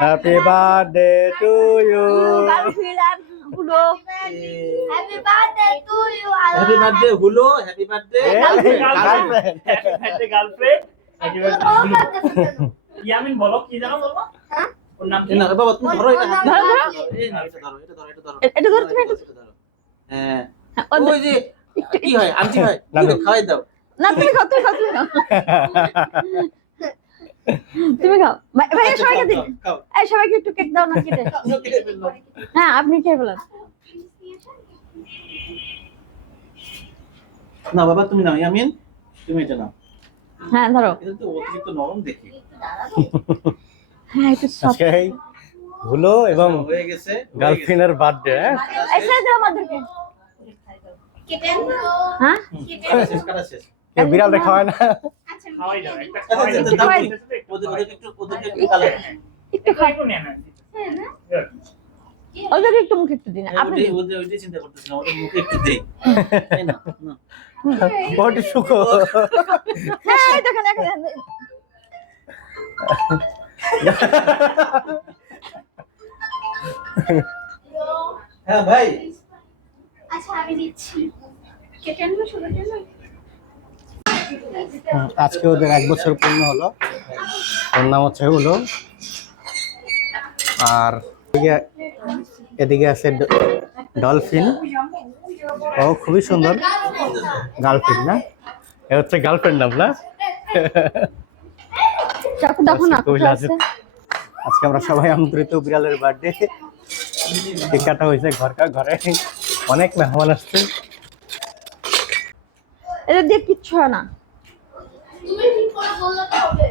Happy birthday to you হলো happy birthday to you happy birthday হুলো happy birthday girlfriend girlfriend Yamin বলো কি জানো বলব হ্যাঁ? ওর নাম কি? না বাবা তুমি ধরো এটা। ধরো, ধরো। এটা ধরো এটা ধরো। এটা ধরো তুমি, এটা ধরো হ্যাঁ। হ্যাঁ, ওই যে কি হয় আন্টি হয়? খাওয়াই দাও। না তুমি খাও তুমি খাও তুমি খাও। তুমি খাও। ভাই আচ্ছা, সবাইকে দিন। এই সবাইকে একটু কেক দাও না কেটে। হ্যাঁ আপনি খেয়ে ফেলেন। না বাবা তুমি নাও ইয়ামিন তুমি এটা নাও। হ্যাঁ ধরো। এটা তো অতিরিক্ত নরম দেখি। হ্যাঁ একটু সফট হলো এবং হয়ে গেছে গার্লফ্রেন্ডের বার্থডে এই সাইড দাও আমাদেরকে। কেটেন হ্যাঁ? খাওয়ায় না। খাওয়াই দাও একটা আচ্ছা, খাওয়াই আচ্ছা, দাও দাও। একটু ওদের ওদের একটু ওদেরকে একটু কালার একটু খাও একটু নেন হ্যাঁ না ওদেরকে একটু মুখে একটু দিন আপনি ওদের ওদের ওইটাই চিন্তা করতেছি ওদের মুখে একটু দেই তাই না? না। বড় হ্যাঁ দেখেন দেখেন। হ্যাঁ ভাই। আচ্ছা আমি দিচ্ছি। কেটেন না শুরু কেন আজকে ওদের এক বছর পূর্ণ হলো। ওর নাম হচ্ছে হলো আর এদিকে এদিকে আছে ডলফিন। ও খুবই সুন্দর গার্লফ্রেন্ড না? এ হচ্ছে গার্লফ্রেন্ড নাম না? আজকে আমরা সবাই আমন্ত্রিত বিড়ালের বার্থডে কেক কাটা হয়েছে ঘরকার ঘরে। অনেক মেহমান আসছে। এটা দিয়ে কিচ্ছু হয় না। তুমি ঠিক করে বললে তো হবে